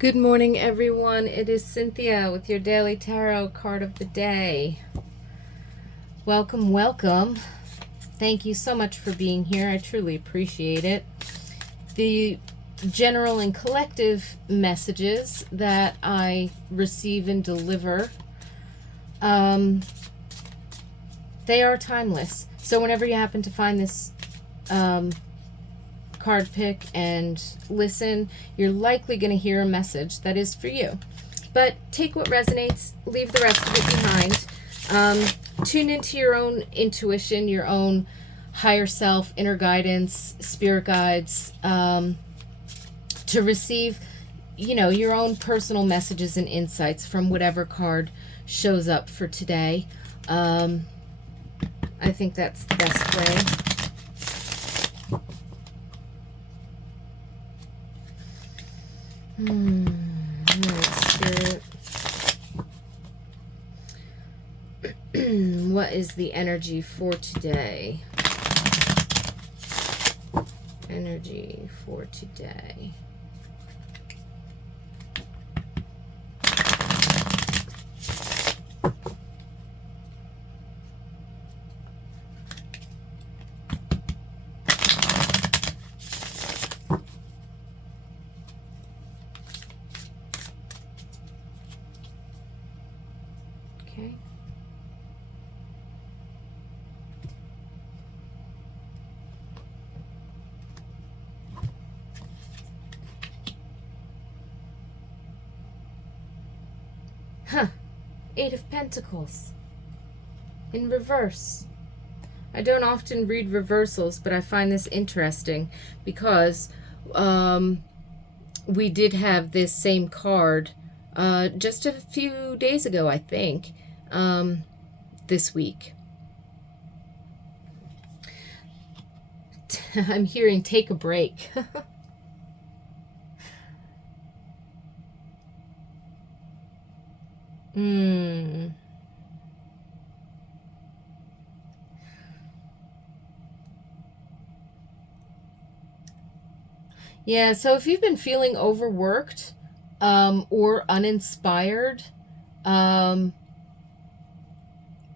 Good morning, everyone. It is Cynthia with your daily tarot card of the day. Welcome, welcome. Thank you so much for being here. I truly appreciate it. The general and collective messages that I receive and deliver, they are timeless. So whenever you happen to find this card pick and listen, you're likely going to hear a message that is for you. But take what resonates, leave the rest of it behind. Tune into your own intuition, your own higher self, inner guidance, spirit guides, to receive, your own personal messages and insights from whatever card shows up for today. I think that's the best way. Spirit. What is the energy for today? Energy for today. Okay. Huh. Eight of Pentacles. In reverse. I don't often read reversals, but I find this interesting because we did have this same card just a few days ago, I think, this week. I'm hearing take a break. Yeah, so if you've been feeling overworked or uninspired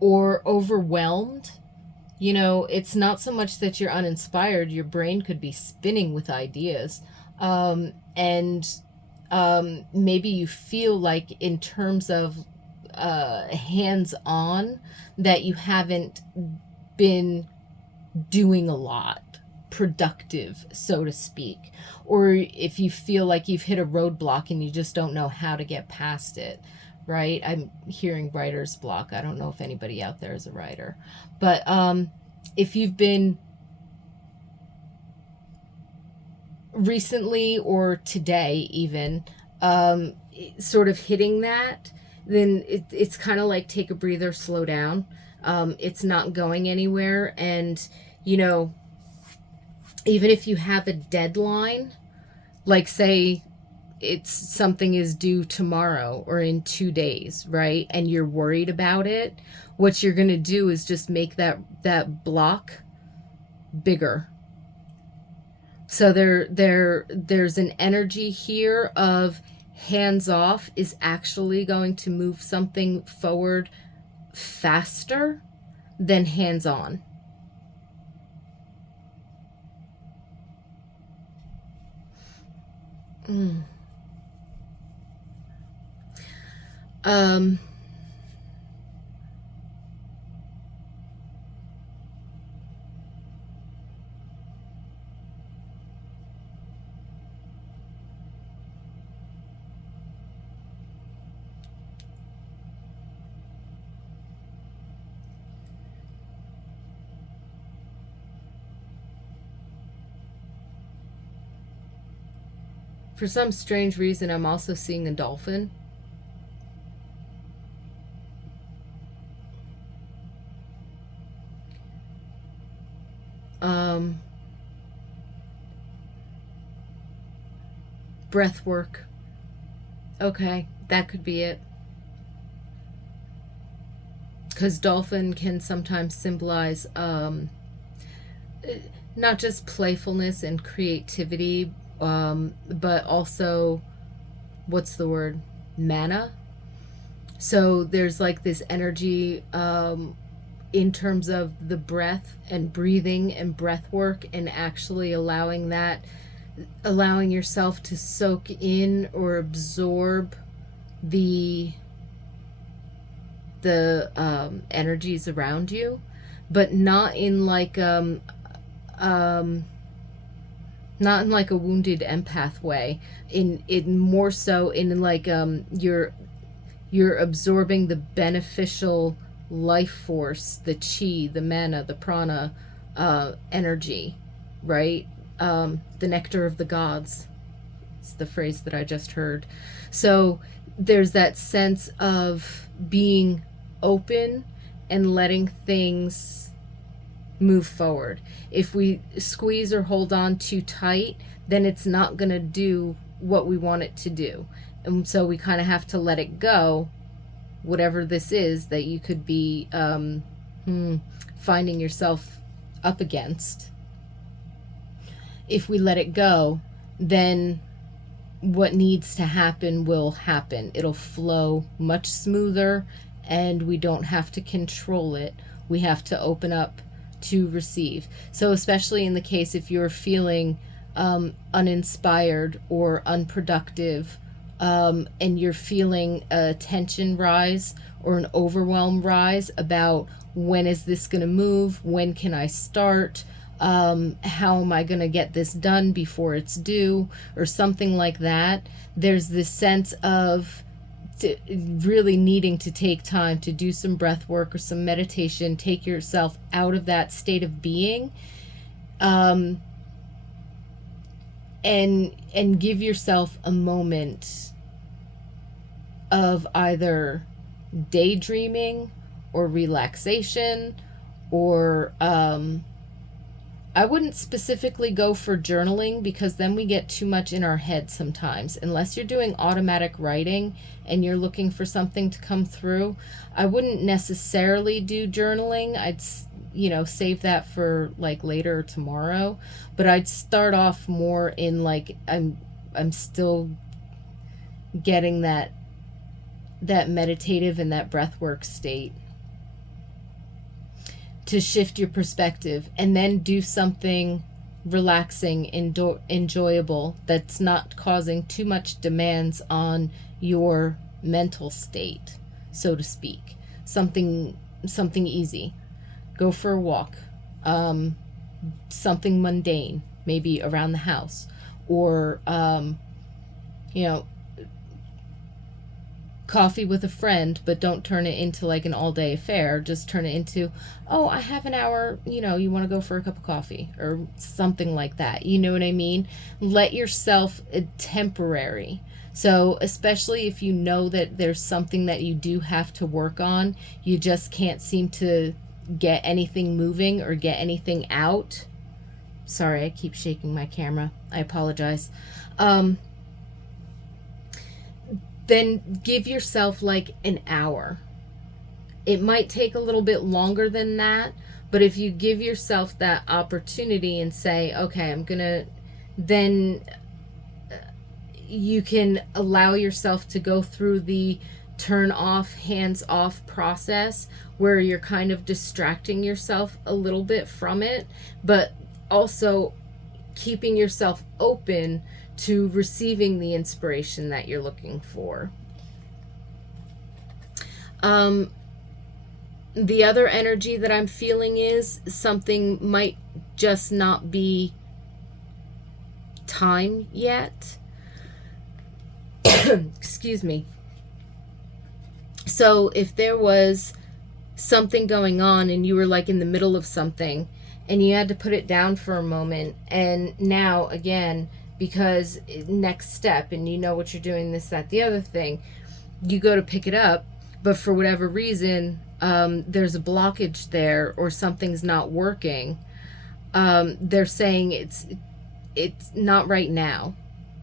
or overwhelmed, it's not so much that you're uninspired. Your brain could be spinning with ideas. And maybe you feel like in terms of hands-on that you haven't been doing a lot productive, so to speak, or if you feel like you've hit a roadblock and you just don't know how to get past it, right? I'm hearing writer's block. I don't know if anybody out there is a writer, but if you've been recently or today even sort of hitting that, then it's kind of like take a breather, slow down. It's not going anywhere, and even if you have a deadline, like say it's something is due tomorrow or in 2 days, right? And you're worried about it, what you're going to do is just make that block bigger. So there's an energy here of hands off is actually going to move something forward faster than hands on. For some strange reason, I'm also seeing a dolphin. Breath work. Okay, that could be it. Because dolphin can sometimes symbolize not just playfulness and creativity, but also what's the word? Mana. So there's like this energy in terms of the breath and breathing and breath work, and actually allowing yourself to soak in or absorb the energies around you, but not in like not in like a wounded empath way, in more so in like you're absorbing the beneficial life force, the chi, the mana, the prana, energy, right? The nectar of the gods. It's the phrase that I just heard. So there's that sense of being open and letting things move forward. If we squeeze or hold on too tight, then it's not going to do what we want it to do. And so we kind of have to let it go, whatever this is that you could be finding yourself up against. If we let it go, then what needs to happen will happen. It'll flow much smoother, and we don't have to control it. We have to open up to receive. So especially in the case if you're feeling uninspired or unproductive, and you're feeling a tension rise or an overwhelm rise about when is this going to move, when can I start, how am I going to get this done before it's due, or something like that. There's this sense of really needing to take time to do some breath work or some meditation, take yourself out of that state of being, and give yourself a moment of either daydreaming or relaxation, or I wouldn't specifically go for journaling, because then we get too much in our head sometimes. Unless you're doing automatic writing and you're looking for something to come through, I wouldn't necessarily do journaling. I'd save that for like later or tomorrow, but I'd start off more in like I'm still getting that meditative and that breathwork state, to shift your perspective, and then do something relaxing, enjoyable, that's not causing too much demands on your mental state, so to speak. Something easy. Go for a walk. Something mundane, maybe around the house, or coffee with a friend, but don't turn it into like an all-day affair. Just turn it into, oh, I have an hour, you want to go for a cup of coffee, or something like that. You know what I mean? Let yourself temporary. So especially if you know that there's something that you do have to work on, you just can't seem to get anything moving or get anything out. Sorry, I keep shaking my camera. I apologize. Then give yourself like an hour. It might take a little bit longer than that, but if you give yourself that opportunity and say, okay, then you can allow yourself to go through the turn off, hands off process, where you're kind of distracting yourself a little bit from it, but also keeping yourself open to receiving the inspiration that you're looking for. The other energy that I'm feeling is something might just not be time yet. Excuse me. So if there was something going on and you were like in the middle of something and you had to put it down for a moment, and now again, because next step, and you know what you're doing, this, that, the other thing, you go to pick it up, but for whatever reason, there's a blockage there, or something's not working. They're saying it's not right now,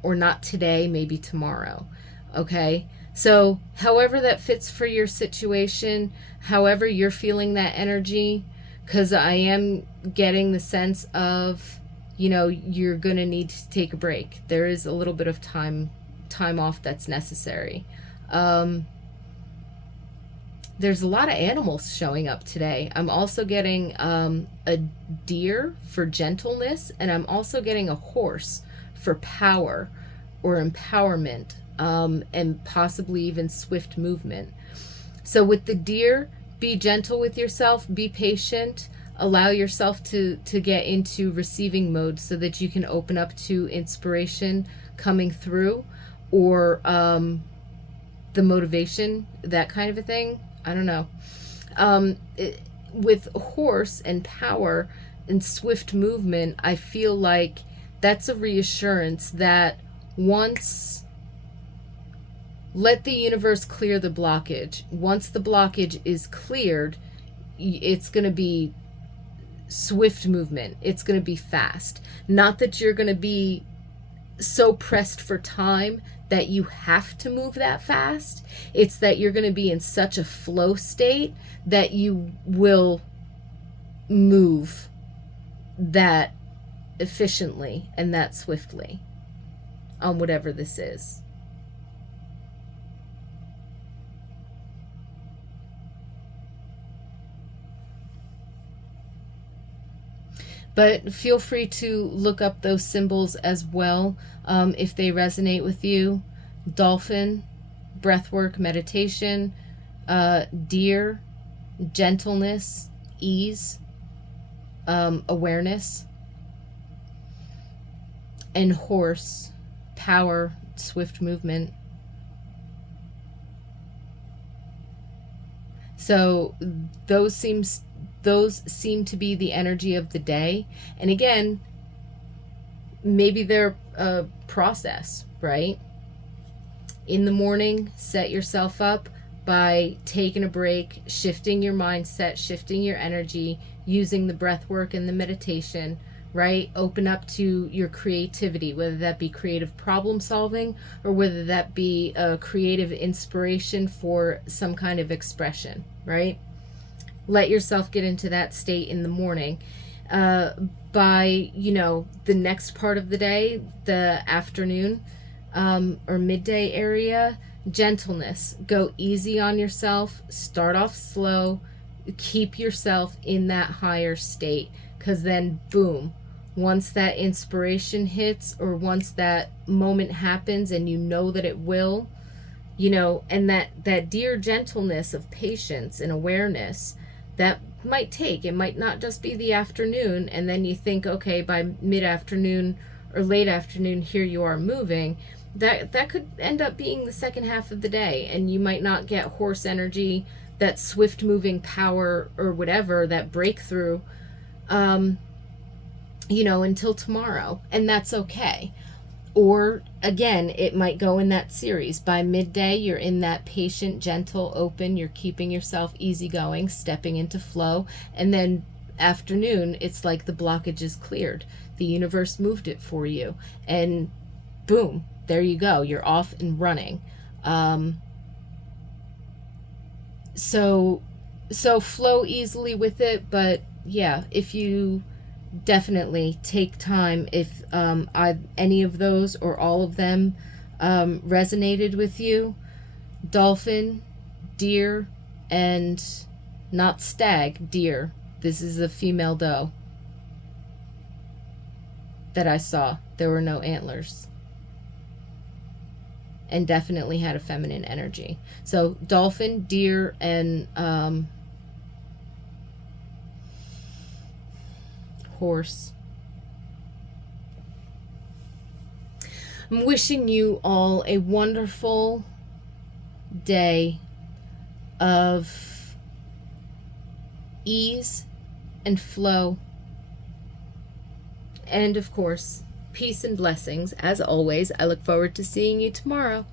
or not today, maybe tomorrow. Okay? So however that fits for your situation, however you're feeling that energy, because I am getting the sense of, you're going to need to take a break. There is a little bit of time time off that's necessary. There's a lot of animals showing up today. I'm also getting a deer for gentleness, and I'm also getting a horse for power or empowerment, and possibly even swift movement. So with the deer, be gentle with yourself, be patient, allow yourself to get into receiving mode so that you can open up to inspiration coming through, or the motivation, that kind of a thing. I don't know. With horse and power and swift movement, I feel like that's a reassurance that once, let the universe clear the blockage. Once the blockage is cleared, it's going to be swift movement. It's going to be fast. Not that you're going to be so pressed for time that you have to move that fast. It's that you're going to be in such a flow state that you will move that efficiently and that swiftly on whatever this is. But feel free to look up those symbols as well, if they resonate with you. Dolphin, breathwork, meditation, deer, gentleness, ease, awareness, and horse, power, swift movement. So those seem to be the energy of the day. And again, maybe they're a process, right? In the morning, set yourself up by taking a break, shifting your mindset, shifting your energy, using the breath work and the meditation, right? Open up to your creativity, whether that be creative problem solving or whether that be a creative inspiration for some kind of expression, right? Let yourself get into that state in the morning. By, the next part of the day, the afternoon, or midday area, gentleness. Go easy on yourself. Start off slow. Keep yourself in that higher state, because then, boom, once that inspiration hits, or once that moment happens, and you know that it will, and that dear gentleness of patience and awareness, that might take, it might not just be the afternoon, and then you think, okay, by mid-afternoon or late afternoon, here you are moving. That could end up being the second half of the day, and you might not get horse energy, that swift moving power or whatever, that breakthrough, until tomorrow, and that's okay. Or again, it might go in that series. By midday, you're in that patient, gentle, open, you're keeping yourself easygoing, stepping into flow. And then afternoon, it's like the blockage is cleared. The universe moved it for you. And boom, there you go. You're off and running. So flow easily with it. But yeah, if you definitely take time, if any of those or all of them resonated with you. Dolphin, deer, and not stag, deer. This is a female doe that I saw. There were no antlers, and definitely had a feminine energy. So dolphin, deer, and horse. I'm wishing you all a wonderful day of ease and flow, and of course, peace and blessings. As always, I look forward to seeing you tomorrow.